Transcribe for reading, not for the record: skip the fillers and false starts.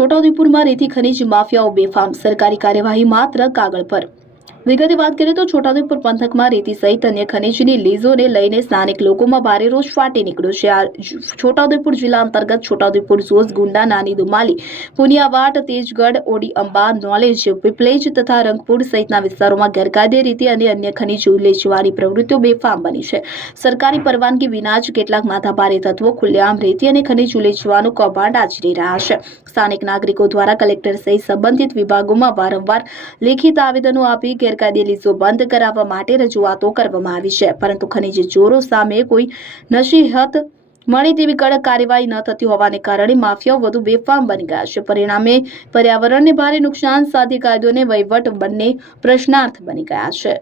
છોટાઉદેપુરમાં રેતી ખનીજ માફિયાઓ બેફામ, સરકારી કાર્યવાહી માત્ર કાગળ પર। વિગતે વાત કરીએ તો છોટાઉદેપુર પંથકમાં રેતી સહિત અન્ય ખનીજની લીઝોને લઈને સ્થાનિક લોકોમાં ભારે રોષ ફાટી નીકળ્યો છે। આ છોટાઉદેપુર જિલ્લા અંતર્ગત છોટાઉદેપુર ઝોઝ, ગુંડા, નાની દુમાલી, પુનિયાવાટ, તેજગઢ, ઓડી અંબા, નોલેજ, પીપલેજ તથા રંગપુર સહિતના વિસ્તારોમાં ગેરકાયદે રીતે અને અન્ય ખનીજો લેવાની પ્રવૃત્તિઓ બેફામ બની છે। સરકારી પરવાનગી વિના જ કેટલાક માથાભારે તત્વો ખુલ્લેઆમ રેતી અને ખનીજ લેવાનું કૌભાંડ આચરી રહ્યા છે। સ્થાનિક નાગરિકો દ્વારા કલેક્ટર સહિત સંબંધિત વિભાગોમાં વારંવાર લેખિત આવેદનો આપી ગેરકાયદે લીઝો બંધ કરાવવા માટે રજૂઆતો કરવામાં આવી છે, પરંતુ ખનીજ ચોરો સામે કોઈ નસીહત મળે તેવી કડક કાર્યવાહી ન થતી હોવાને કારણે માફિયાઓ વધુ બેફામ બની ગયા છે। પરિણામે પર્યાવરણને ભારે નુકસાન સાથે કાયદો અને વહીવટ બંને પ્રશ્નાર્થ બની ગયા છે।